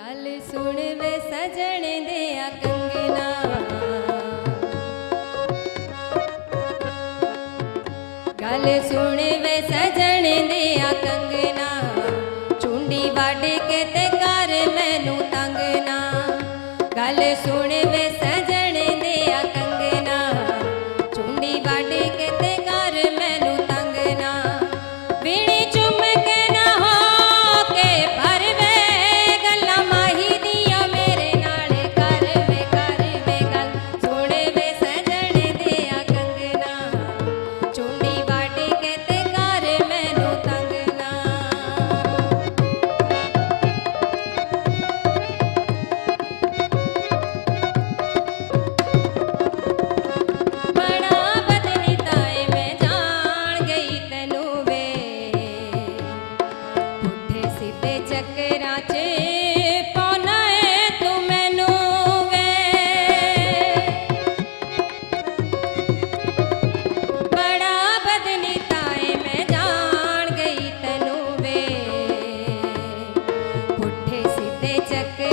गल सुन वे सजन दिया कंगना, गल सुन वे सजन दिया कंगना, चुंडी वड के ते कर मैनू तंगना। गल सुन वे सजन दिया कंगना, चुंडी वड के ते कर मैनू तंगना। वीणी चुम के ना हो के भर वे गल्ला माही दिया मेरे नाल कर वे गल सुन वे सजन दिया कंगना, चुंडी वड के ते कर मैनू तंगना। बड़ा बदनी ताए मैं जान गई तैनू वे, पुठे सीधे चक्करां च पाउना है तू मैनू वे। बड़ा बदनी ताए मैं जान गई तैनू वे, पुठे सीधे चक्कर